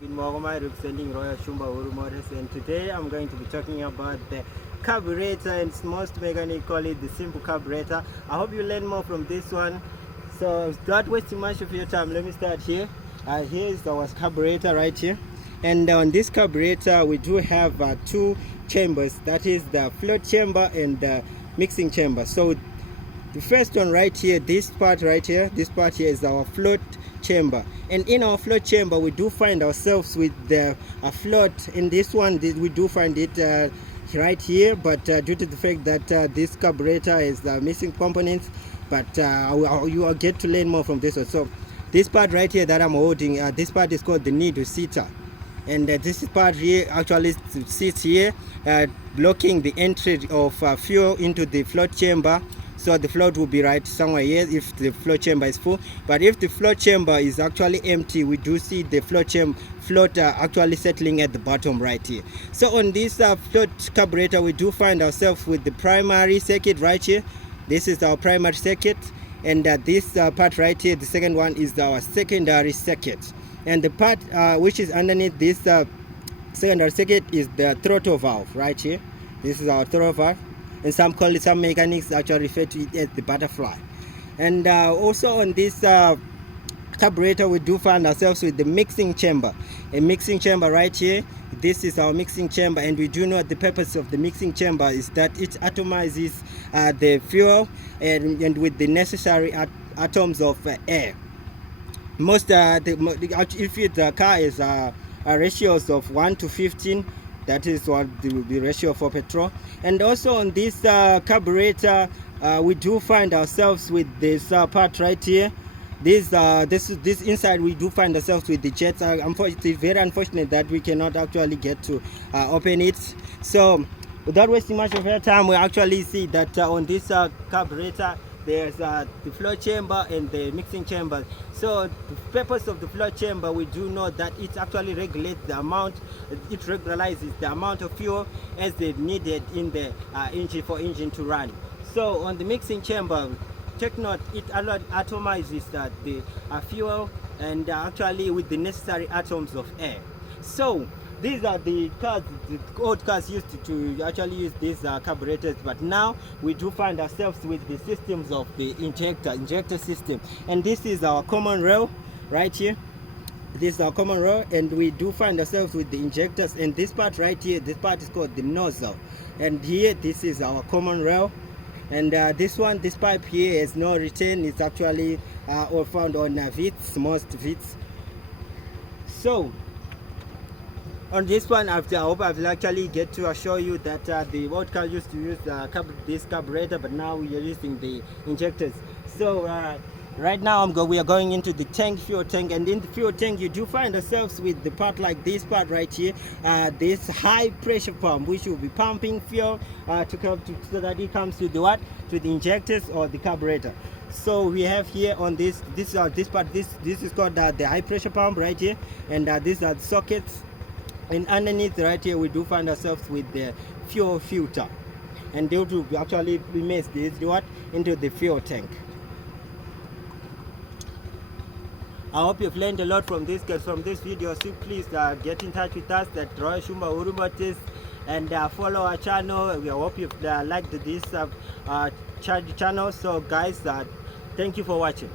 In Mogomai representing Royal Shumba Uru Motors, and today I'm going to be talking about the carburetor, and most mechanics call it the simple carburetor. I hope you learn more from this one. So without wasting much of your time, let me start here. Here is our carburetor right here, and on this carburetor we do have two chambers, that is the float chamber and the mixing chamber. So the first one right here, this part right here, this part here is our float chamber, and in our float chamber we do find ourselves with the float. In this one we do find it right here, but due to the fact that this carburetor is missing components, but you will get to learn more from this one. So this part right here that I'm holding, this part is called the needle seater, and this part here actually sits here blocking the entry of fuel into the float chamber. So the float will be right somewhere here if the float chamber is full, but if the float chamber is actually empty, we do see the float actually settling at the bottom right here. So on this float carburetor we do find ourselves with the primary circuit right here. This is our primary circuit, and this part right here, the second one, is our secondary circuit, and the part which is underneath this secondary circuit is the throttle valve right here. This is our throttle valve, and some mechanics actually refer to it as the butterfly. And also on this carburetor we do find ourselves with the mixing chamber, a mixing chamber right here. This is our mixing chamber, and we do know the purpose of the mixing chamber is that it atomizes the fuel and with the necessary atoms of air. If the car is ratios of 1 to 15, that is what the ratio for petrol. And also on this carburetor we do find ourselves with this part right here. This inside we do find ourselves with the jets. Unfortunately, very unfortunate that we cannot actually get to open it. So without wasting much of your time, we actually see that on this carburetor there's the float chamber and the mixing chamber. So the purpose of the float chamber, we do know that it actually regulates the amount, it regularizes the amount of fuel as needed in the engine for engine to run. So on the mixing chamber, take note, it atomizes the fuel and actually with the necessary atoms of air. So these are the cars, the old cars used to actually use these carburetors, but now we do find ourselves with the systems of the injector system. And this is our common rail right here. This is our common rail, and we do find ourselves with the injectors. And this part right here, this part is called the nozzle. And here, this is our common rail. And this pipe here has no return. It's actually all found on Vits, most Vits. So on this one, I hope I've actually get to show you that the old car used to use this carburetor, but now we are using the injectors. So right now we are going into the fuel tank, and in the fuel tank you do find ourselves with the part like this part right here, this high pressure pump which will be pumping fuel so that it comes to the the injectors or the carburetor. So we have here on this part, this is called the high pressure pump right here, and these are the sockets. And underneath right here we do find ourselves with the fuel filter, and they will actually immerse this into the fuel tank. I hope you've learned a lot from this video. So please get in touch with us at Royal Shumba Uru Motors, and follow our channel. We hope you've liked this channel. So guys, thank you for watching.